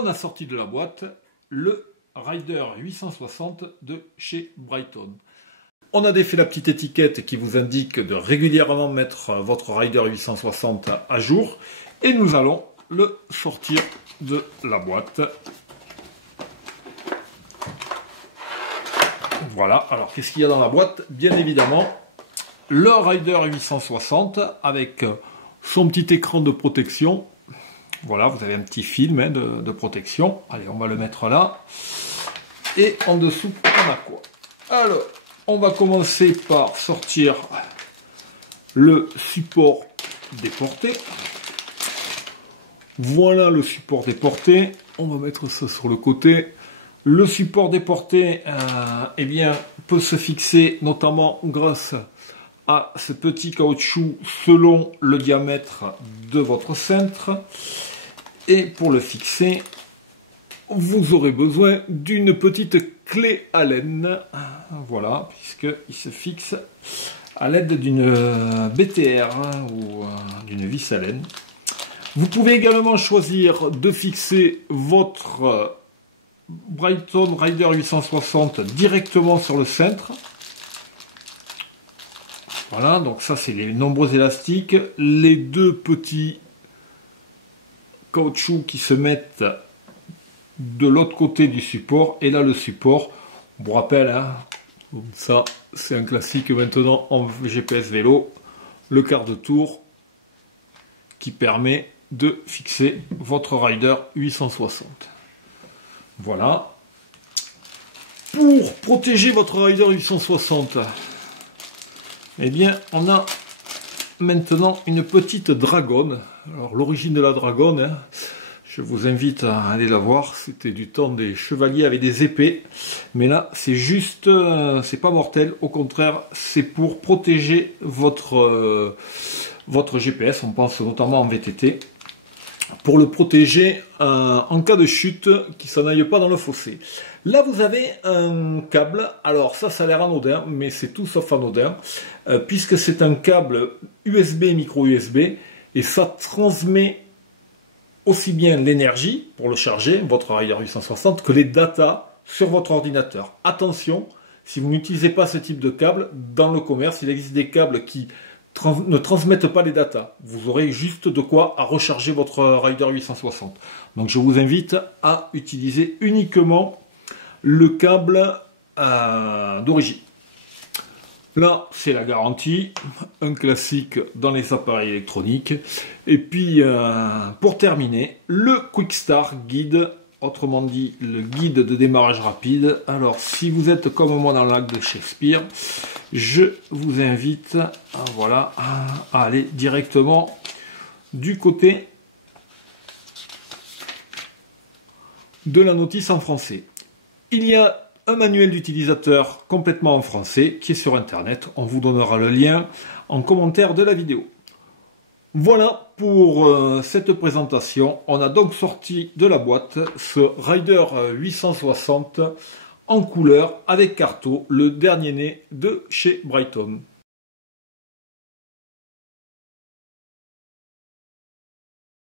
on a sorti de la boîte le Rider 860 de chez Brighton. On a défait la petite étiquette qui vous indique de régulièrement mettre votre Rider 860 à jour et nous allons le sortir de la boîte. Voilà, alors qu'est-ce qu'il y a dans la boîte? Bien évidemment, le Rider 860 avec son petit écran de protection. Voilà, vous avez un petit film de protection. Allez, on va le mettre là. Et en dessous, on a quoi? Alors, on va commencer par sortir le support déporté. Voilà le support déporté. On va mettre ça sur le côté. Le support déporté eh bien, peut se fixer notamment grâce à ce petit caoutchouc selon le diamètre de votre cintre. Et pour le fixer, vous aurez besoin d'une petite clé Allen. Voilà, puisqu'il se fixe à l'aide d'une BTR ou d'une vis Allen. Vous pouvez également choisir de fixer votre Brighton Rider 860 directement sur le cintre. Voilà, donc ça c'est les nombreux élastiques, les deux petits caoutchoucs qui se mettent de l'autre côté du support, et là le support, on vous rappelle, hein, ça c'est un classique maintenant en GPS vélo, le quart de tour qui permet de fixer votre Rider 860. Voilà. Pour protéger votre Rider 860, eh bien, on a maintenant une petite dragonne. Alors, l'origine de la dragonne, hein, je vous invite à aller la voir. C'était du temps des chevaliers avec des épées. Mais là, c'est juste, c'est pas mortel. Au contraire, c'est pour protéger votre GPS. On pense notamment en VTT. Pour le protéger en cas de chute, qu'il s'en aille pas dans le fossé. Là, vous avez un câble. Alors, ça a l'air anodin, mais c'est tout sauf anodin, puisque c'est un câble USB, micro USB, et ça transmet aussi bien l'énergie pour le charger, votre Rider 860, que les datas sur votre ordinateur. Attention, si vous n'utilisez pas ce type de câble, dans le commerce, il existe des câbles qui ne transmettent pas les datas. Vous aurez juste de quoi à recharger votre Rider 860. Donc je vous invite à utiliser uniquement le câble d'origine. Là, c'est la garantie, un classique dans les appareils électroniques. Et puis, pour terminer, le Quick Start Guide, autrement dit le guide de démarrage rapide. Alors, si vous êtes comme moi dans le lac de Shakespeare, je vous invite voilà, à aller directement du côté de la notice en français. Il y a un manuel d'utilisateur complètement en français qui est sur internet. On vous donnera le lien en commentaire de la vidéo. Voilà pour cette présentation. On a donc sorti de la boîte ce Rider 860 en couleur avec carto, le dernier né de chez Brighton.